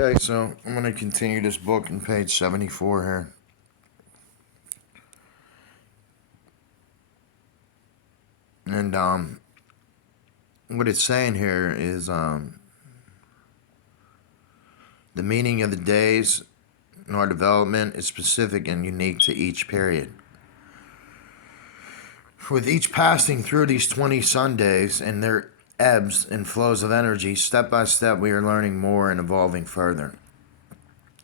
Okay, so I'm going to continue this book on page 74 here. And what it's saying here is the meaning of the days in our development is specific and unique to each period. With each passing through these 20 Sundays and their ebbs and flows of energy, step by step we are learning more and evolving further.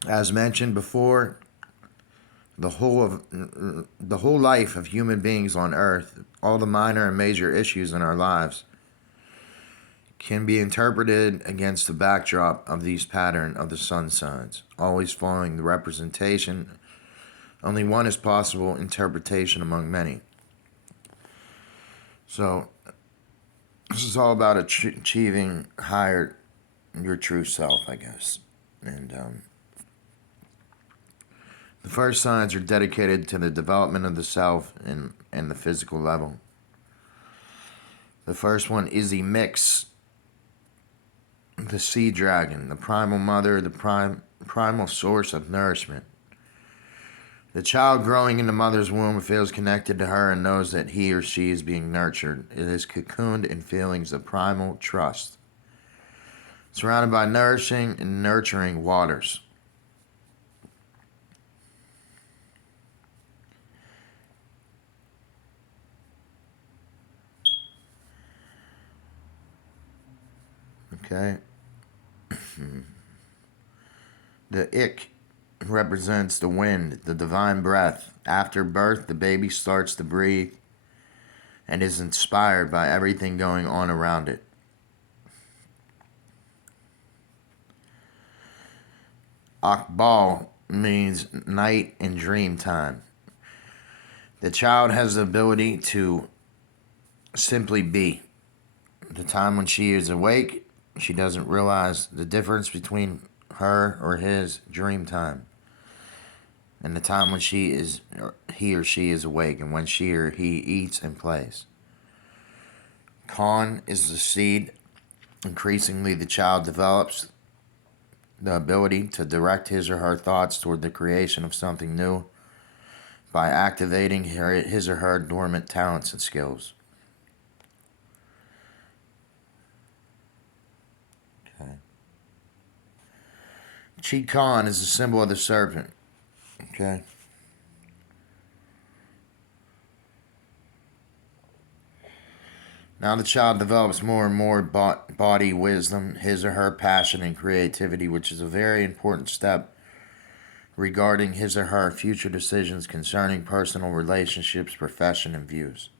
As mentioned before, the whole life of human beings on earth, all the minor and major issues in our lives, can be interpreted against the backdrop of these pattern of the sun signs, always following the representation. Only one is possible interpretation among many. So this is all about achieving higher your true self, I guess. And the first signs are dedicated to the development of the self and the physical level. The first one is the mix, the sea dragon, the primal mother, the primal source of nourishment. The child growing in the mother's womb feels connected to her and knows that he or she is being nurtured. It is cocooned in feelings of primal trust, surrounded by nourishing and nurturing waters. Okay. The ik represents the wind, the divine breath. After birth, the baby starts to breathe and is inspired by everything going on around it. Akbal means night and dream time. The child has the ability to simply be. The time when she is awake, she doesn't realize the difference between her or his dream time and the time when he or she is awake and when she or he eats and plays. Khan is the seed. Increasingly, the child develops the ability to direct his or her thoughts toward the creation of something new by activating his or her dormant talents and skills. Okay. Chi Khan is the symbol of the serpent. Okay. Now the child develops more and more body wisdom, his or her passion and creativity, which is a very important step regarding his or her future decisions concerning personal relationships, profession, and views.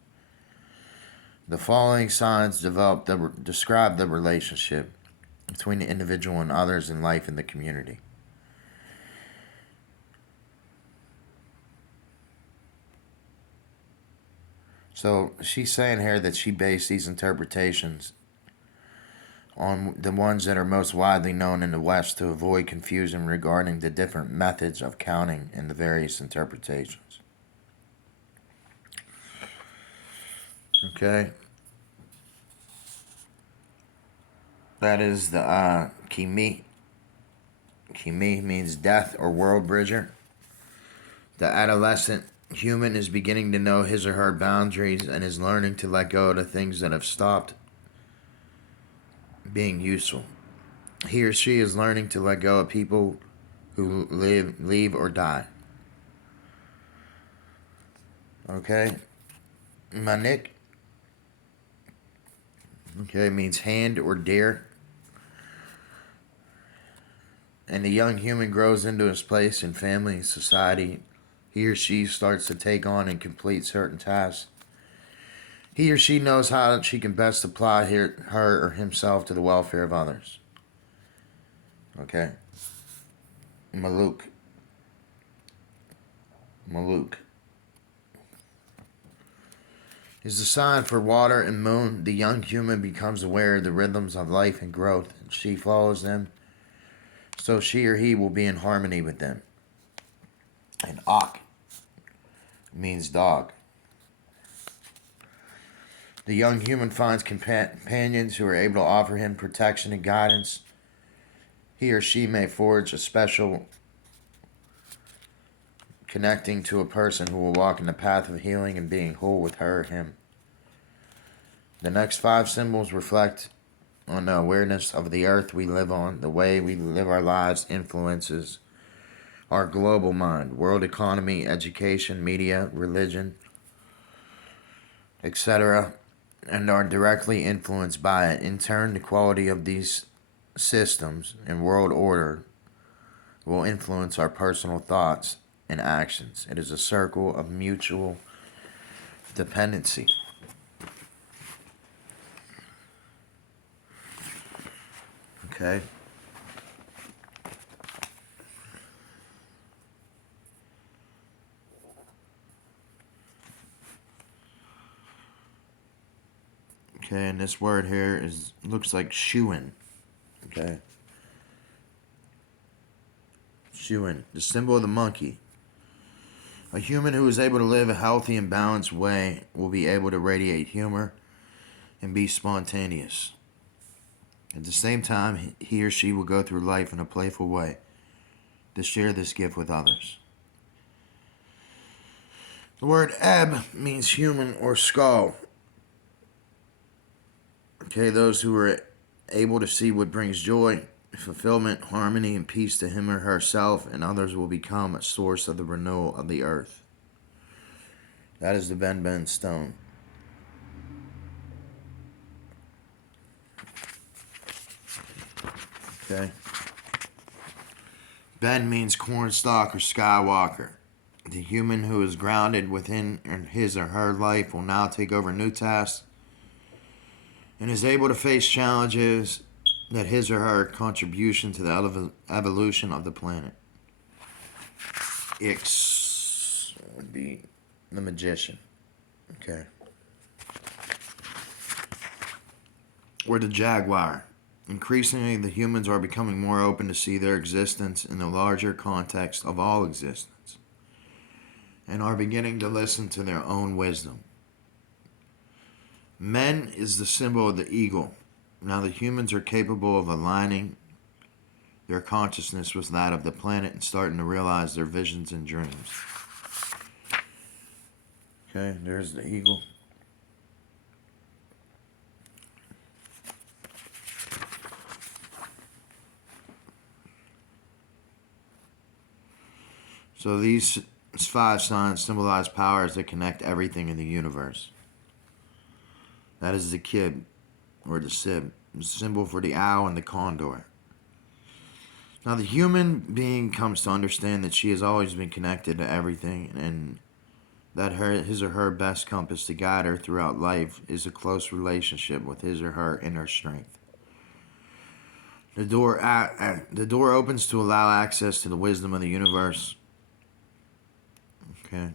The following signs describe the relationship between the individual and others in life and the community. So she's saying here that she based these interpretations on the ones that are most widely known in the West to avoid confusion regarding the different methods of counting in the various interpretations. Okay. That is the Kimi. Kimi means death or world bridger. The adolescent human is beginning to know his or her boundaries and is learning to let go of the things that have stopped being useful. He or she is learning to let go of people who leave, or die. Okay? Manik. Okay, means hand or deer. And the young human grows into his place in family and society. He or she starts to take on and complete certain tasks. He or she knows how she can best apply her or himself to the welfare of others. Okay? Maluk. Maluk is the sign for water and moon. The young human becomes aware of the rhythms of life and growth. She follows them, so she or he will be in harmony with them. And Ak means dog. The young human finds companions who are able to offer him protection and guidance. He or she may forge a special connecting to a person who will walk in the path of healing and being whole with her or him. The next 5 symbols reflect on the awareness of the earth we live on. The way we live our lives influences our global mind, world economy, education, media, religion, etc., and are directly influenced by it. In turn, the quality of these systems and world order will influence our personal thoughts and actions. It is a circle of mutual dependency. Okay? Okay, and this word here looks like Shuin. Okay? Shuin, the symbol of the monkey. A human who is able to live a healthy and balanced way will be able to radiate humor and be spontaneous. At the same time, he or she will go through life in a playful way to share this gift with others. The word ebb means human or skull. Okay, those who are able to see what brings joy, fulfillment, harmony, and peace to him or herself and others will become a source of the renewal of the earth. That is the Ben stone. Okay. Ben means cornstalk or skywalker. The human who is grounded within his or her life will now take over new tasks and is able to face challenges that his or her contribution to the evolution of the planet. Ix would be the magician. Okay. Or the jaguar. Increasingly, the humans are becoming more open to see their existence in the larger context of all existence and are beginning to listen to their own wisdom. Men is the symbol of the eagle. Now the humans are capable of aligning their consciousness with that of the planet and starting to realize their visions and dreams. Okay, there's the eagle. So these 5 signs symbolize powers that connect everything in the universe. That is the kib, or the sib, the symbol for the owl and the condor. Now the human being comes to understand that she has always been connected to everything and that his or her best compass to guide her throughout life is a close relationship with his or her inner strength. The door opens to allow access to the wisdom of the universe. Okay.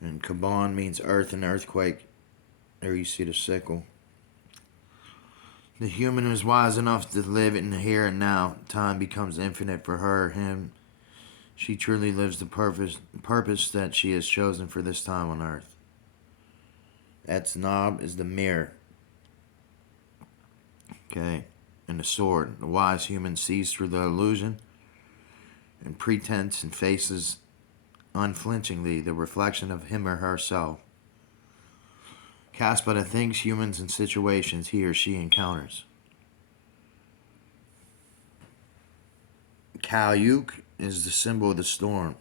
And Kaban means earth and earthquake. There you see the sickle. The human is wise enough to live in the here and now. Time becomes infinite for her or him. She truly lives the purpose that she has chosen for this time on earth. Etznab is the mirror. Okay. And the sword. The wise human sees through the illusion and pretense and faces unflinchingly the reflection of him or herself, cast by the things, humans, and situations he or she encounters. Kalyuk is the symbol of the storm.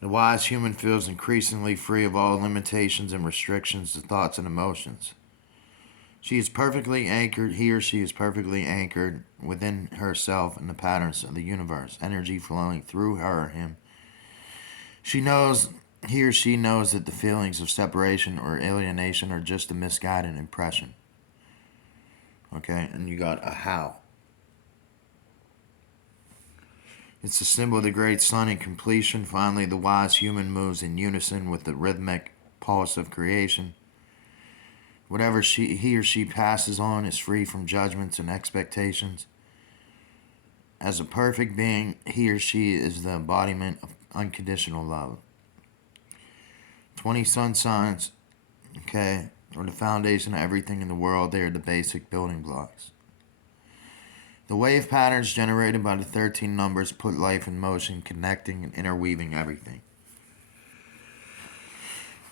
The wise human feels increasingly free of all limitations and restrictions to thoughts and emotions. He or she is perfectly anchored within herself and the patterns of the universe, energy flowing through her or him. He or she knows that the feelings of separation or alienation are just a misguided impression. Okay, and you got a how. It's the symbol of the great sun and completion. Finally, the wise human moves in unison with the rhythmic pulse of creation. Whatever he or she passes on is free from judgments and expectations. As a perfect being, he or she is the embodiment of unconditional love. 20 sun signs, okay, are the foundation of everything in the world. They are the basic building blocks. The wave patterns generated by the 13 numbers put life in motion, connecting and interweaving everything.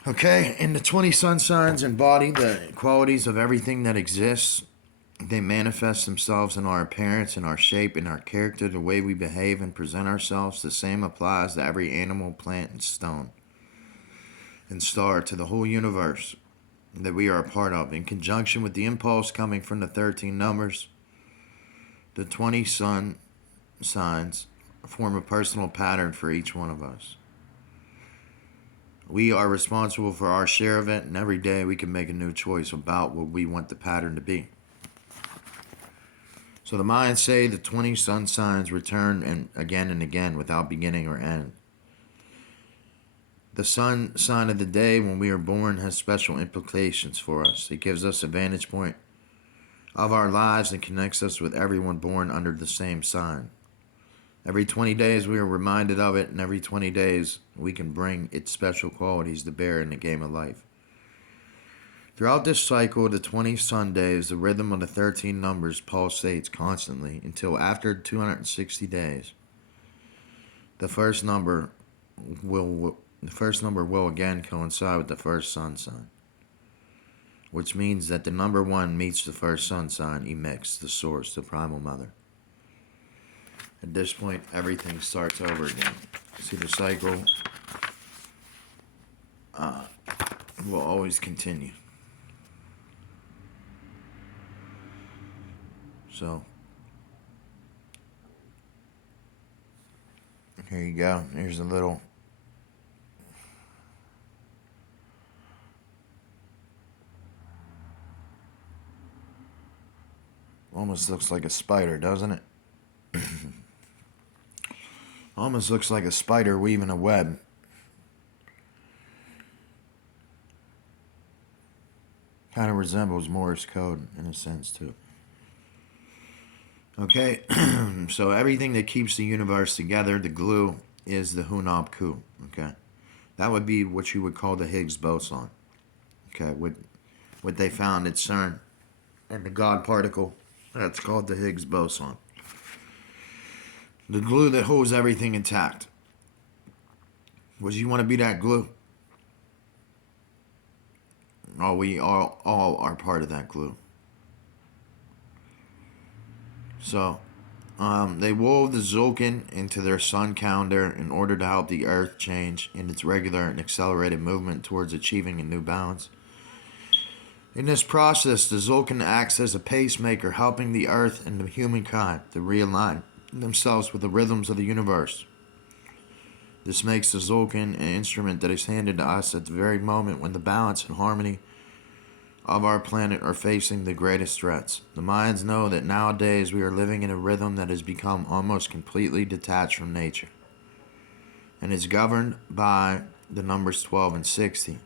Okay, and the 20 sun signs embody the qualities of everything that exists. They manifest themselves in our appearance, in our shape, in our character, the way we behave and present ourselves. The same applies to every animal, plant, and stone and star, to the whole universe that we are a part of. In conjunction with the impulse coming from the 13 numbers, the 20 sun signs form a personal pattern for each one of us. We are responsible for our share of it, and every day we can make a new choice about what we want the pattern to be. So the Mayans say the 20 sun signs return and again without beginning or end. The sun sign of the day when we are born has special implications for us. It gives us a vantage point of our lives and connects us with everyone born under the same sign. Every 20 days we are reminded of it, and every 20 days we can bring its special qualities to bear in the game of life. Throughout this cycle of the 20 sun days, the rhythm of the 13 numbers pulsates constantly until after 260 days, the first number will again coincide with the first sun sign, which means that the number 1 meets the first sun sign, emix, the source, the primal mother. At this point, everything starts over again. See, the cycle will always continue. So, here you go. Here's a little almost looks like a spider, doesn't it? Almost looks like a spider weaving a web. Kind of resembles Morse code in a sense, too. Okay, so everything that keeps the universe together, the glue, is the Hunab Ku. Okay, that would be what you would call the Higgs boson. Okay, what they found at CERN and the God particle, that's called the Higgs boson. The glue that holds everything intact. Would you want to be that glue? Oh, we all are part of that glue. So, they wove the Tzolk'in into their sun calendar in order to help the Earth change in its regular and accelerated movement towards achieving a new balance. In this process, the Tzolk'in acts as a pacemaker, helping the Earth and the humankind to realign themselves with the rhythms of the universe. This makes the Tzolk'in an instrument that is handed to us at the very moment when the balance and harmony of our planet are facing the greatest threats. The Mayans know that nowadays we are living in a rhythm that has become almost completely detached from nature and is governed by the numbers 12 and 60.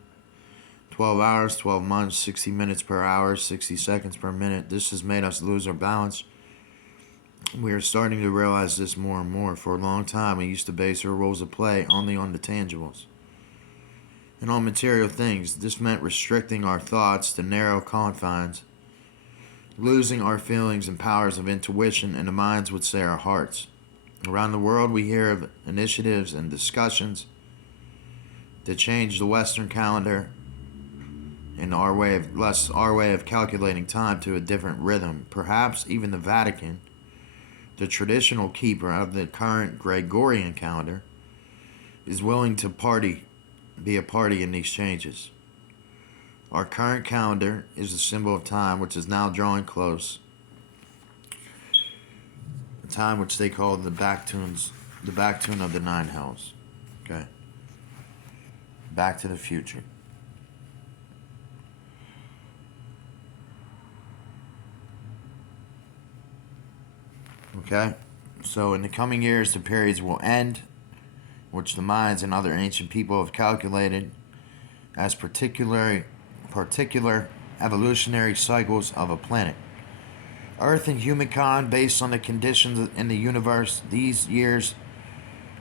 12 hours, 12 months, 60 minutes per hour, 60 seconds per minute. This has made us lose our balance. We are starting to realize this more and more. For a long time, we used to base our rules of play only on the tangibles and on material things. This meant restricting our thoughts to narrow confines, losing our feelings and powers of intuition, and the minds would say our hearts. Around the world, we hear of initiatives and discussions to change the Western calendar and our way of calculating time to a different rhythm. Perhaps even the Vatican, the traditional keeper of the current Gregorian calendar, is willing to be a party in these changes. Our current calendar is a symbol of time, which is now drawing close. A time which they call the Backtune of the Nine Hells. Okay. Back to the future. Okay. So in the coming years, the periods will end, which the Mayans and other ancient people have calculated as particular evolutionary cycles of a planet. Earth and humankind, based on the conditions in the universe, these years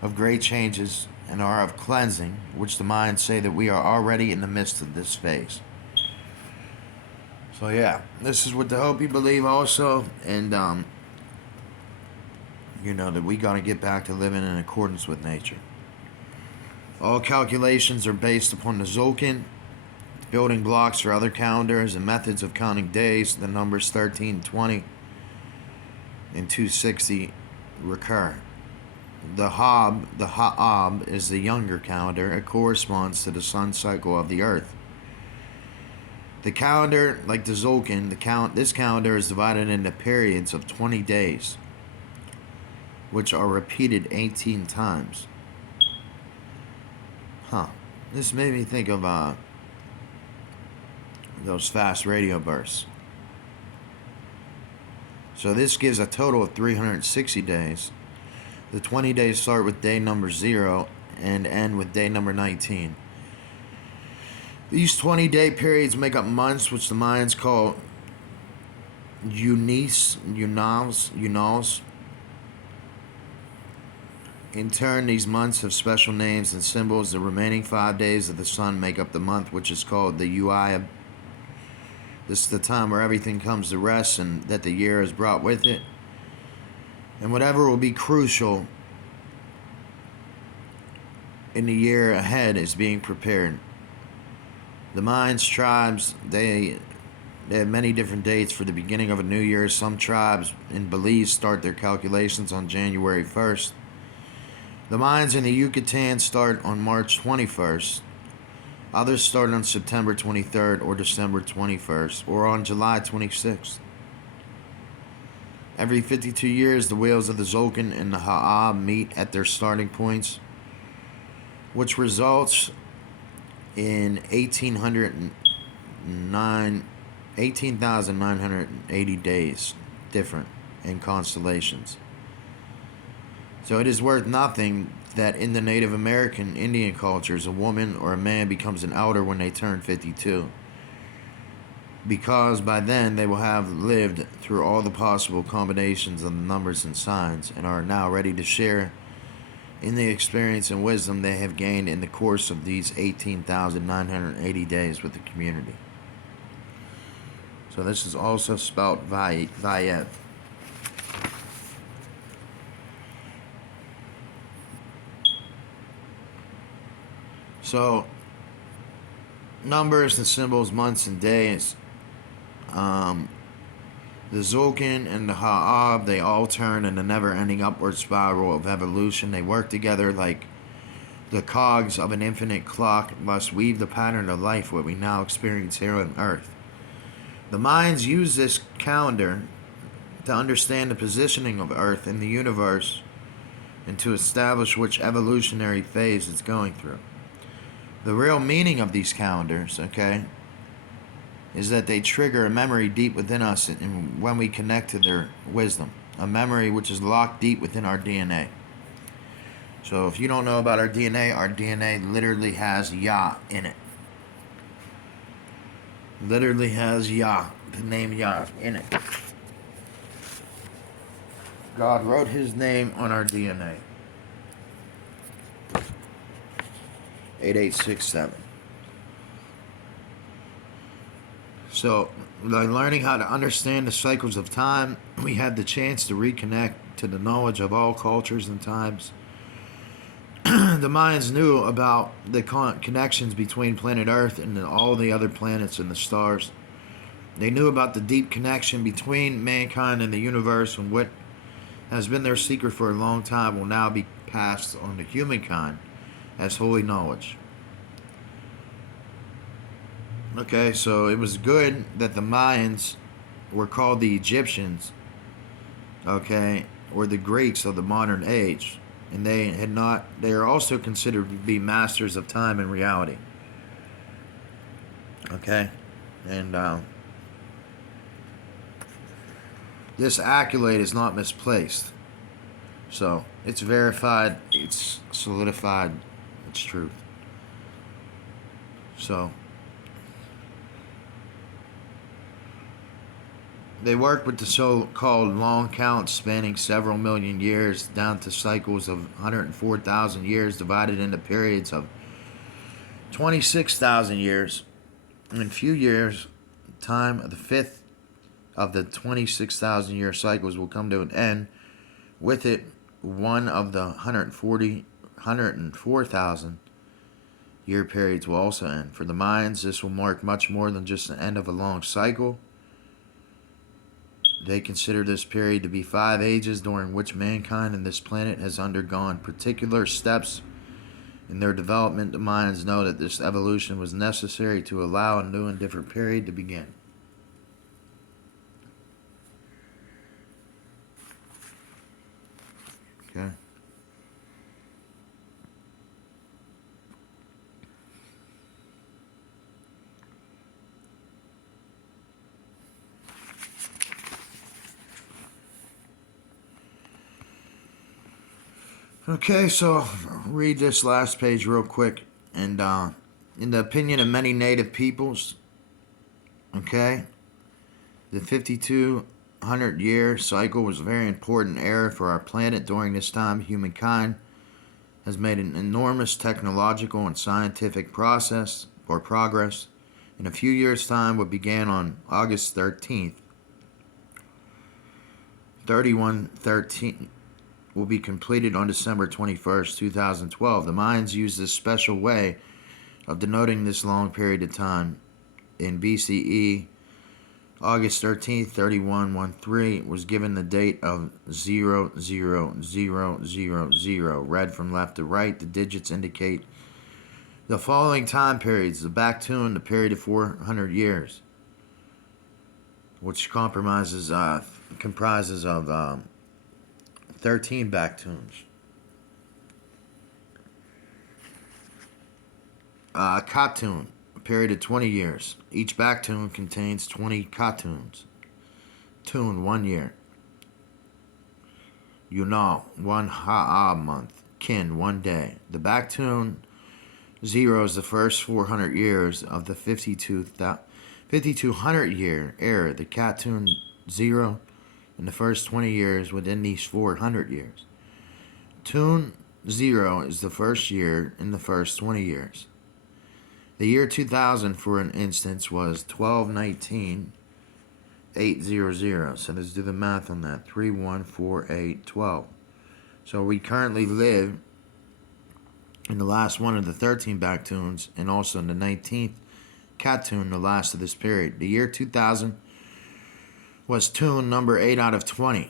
of great changes and are of cleansing, which the Mayans say that we are already in the midst of this phase. So yeah, this is what the Hopi believe also, and that we got to get back to living in accordance with nature. All calculations are based upon the Tzolk'in, building blocks for other calendars and methods of counting days. The numbers 13, 20, and 260 recur. The Ha'ab is the younger calendar. It corresponds to the sun cycle of the earth. The calendar, like the Tzolk'in, this calendar is divided into periods of 20 days, which are repeated 18 times. This made me think of those fast radio bursts. So this gives a total of 360 days. The 20 days start with day number 0 and end with day number 19. These 20-day periods make up months, which the Mayans call Yunals. In turn, these months have special names and symbols. The remaining 5 days of the sun make up the month, which is called the Uayab. This is the time where everything comes to rest and that the year has brought with it. And whatever will be crucial in the year ahead is being prepared. The Mayans tribes, they have many different dates for the beginning of a new year. Some tribes in Belize start their calculations on January 1st. The Mayans in the Yucatan start on March 21st. Others start on September 23rd or December 21st or on July 26th. Every 52 years, the whales of the Tzolk'in and the Ha'ab meet at their starting points, which results in 18,980 days different in constellations. So it is worth nothing that in the Native American Indian cultures, a woman or a man becomes an elder when they turn 52, because by then they will have lived through all the possible combinations of the numbers and signs and are now ready to share in the experience and wisdom they have gained in the course of these 18,980 days with the community. So this is also spelled Vayet. So, numbers and symbols, months and days. The Tzolk'in and the Ha'ab, they all turn in a never-ending upward spiral of evolution. They work together like the cogs of an infinite clock, must weave the pattern of life what we now experience here on Earth. The Mayans use this calendar to understand the positioning of Earth in the universe and to establish which evolutionary phase it's going through. The real meaning of these calendars, is that they trigger a memory deep within us and when we connect to their wisdom. A memory which is locked deep within our DNA. So if you don't know about our DNA literally has Yah in it. Literally has Yah, the name Yah in it. God wrote his name on our DNA. 8867. So, by learning how to understand the cycles of time, we had the chance to reconnect to the knowledge of all cultures and times. The Mayans knew about the connections between planet Earth and all the other planets and the stars. They knew about the deep connection between mankind and the universe, and what has been their secret for a long time will now be passed on to humankind as holy knowledge. Okay, so it was good that the Mayans were called the Egyptians, or the Greeks of the modern age, and they are also considered to be masters of time and reality. And this accolade is not misplaced. So it's verified, it's solidified, it's truth. So they work with the so-called long counts spanning several million years down to cycles of 104,000 years divided into periods of 26,000 years. In few years' time, the fifth of the 26,000 year cycles will come to an end. With it, one of the 104,000 year periods will also end. For the Mayans, this will mark much more than just the end of a long cycle. They consider this period to be 5 ages during which mankind and this planet has undergone particular steps in their development. The Mayans know that this evolution was necessary to allow a new and different period to begin. Okay. Okay, so read this last page real quick. And in the opinion of many native peoples, okay, the 5,200-year cycle was a very important era for our planet. During this time, humankind has made an enormous technological and scientific progress. In a few years' time, what began on August 13th, 3113, will be completed on December 21st, 2012. The Mayans used this special way of denoting this long period of time. In BCE, August 13th, 3113 was given the date of 00000. Read from left to right, the digits indicate the following time periods. The Baktun, the period of 400 years, which comprises of 13 Baktuns. Katun, a period of 20 years. Each Baktun contains 20 Katuns. Tun, 1 year. Yunal, 1 Ha'a month. Kin, 1 day. The Baktun 0 is the first 400 years of the 5,200 year era. The Katun 0 in the first 20 years within these 400 years. Tun 0 is the first year in the first 20 years. The year 2000, for an instance, was 12/19/800. So let's do the math on that. 314812. So we currently live in the last one of the 13 Baktuns and also in the 19th Katun, the last of this period. The year 2000 was Tun number 8 out of 20.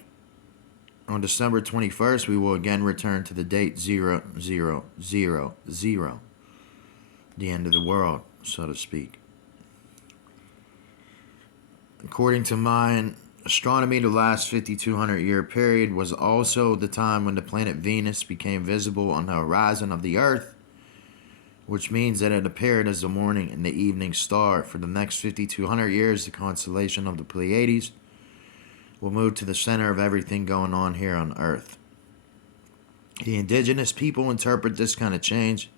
On December 21st, we will again return to the date 0000, the end of the world, so to speak. According to Mayan astronomy, the last 5,200 year period was also the time when the planet Venus became visible on the horizon of the Earth, which means that it appeared as the morning and the evening star. For the next 5,200 years, the constellation of the Pleiades will move to the center of everything going on here on Earth. The indigenous people interpret this kind of change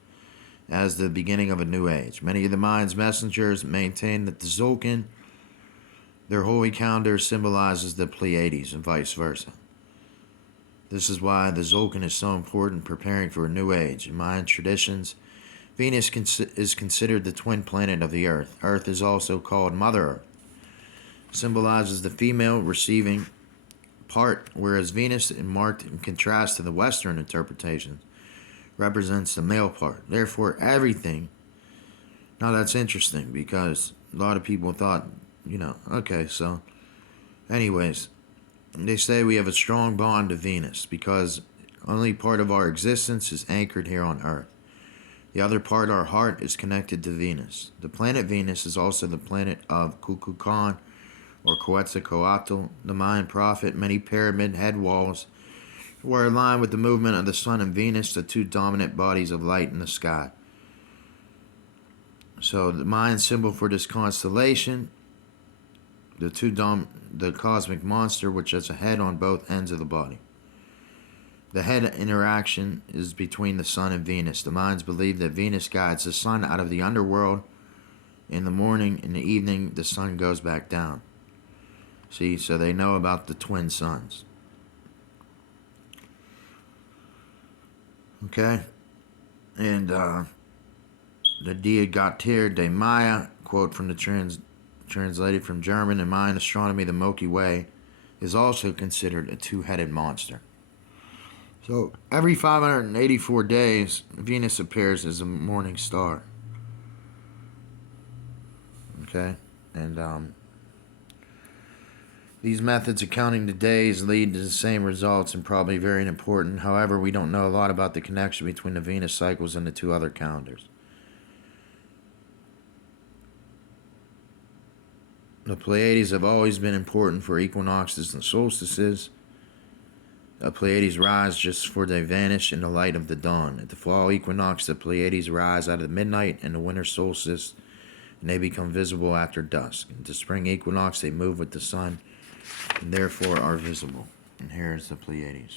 as the beginning of a new age. Many of the Mayans' messengers maintain that the Tzolk'in, their holy calendar, symbolizes the Pleiades and vice versa. This is why the Tzolk'in is so important, preparing for a new age. In Mayan traditions, Venus is considered the twin planet of the Earth. Earth is also called Mother Earth. Symbolizes the female receiving part, whereas Venus, marked in contrast to the Western interpretation, represents the male part. Therefore, everything. Now that's interesting because a lot of people thought, okay, so anyways, they say we have a strong bond to Venus because only part of our existence is anchored here on Earth. The other part, our heart, is connected to Venus. The planet Venus is also the planet of Kukulkan, or Quetzalcoatl, the Mayan prophet. Many pyramid head walls were aligned with the movement of the Sun and Venus, the two dominant bodies of light in the sky. So the Mayan symbol for this constellation, the cosmic monster, which has a head on both ends of the body. The head interaction is between the Sun and Venus. The Mayans believe that Venus guides the Sun out of the underworld in the morning. In the evening, the Sun goes back down. See, so they know about the twin suns. Okay? And the Dia Gatir de Maya, quote from the translated from German, in Mayan astronomy, the Milky Way is also considered a two-headed monster. So every 584 days, Venus appears as a morning star. Okay? And these methods of counting the days lead to the same results and probably very important. However, we don't know a lot about the connection between the Venus cycles and the two other calendars. The Pleiades have always been important for equinoxes and solstices. The Pleiades rise just before they vanish in the light of the dawn. At the fall equinox, the Pleiades rise out of midnight, and the winter solstice, and they become visible after dusk. At the spring equinox, they move with the sun, and therefore are visible. And here is the Pleiades.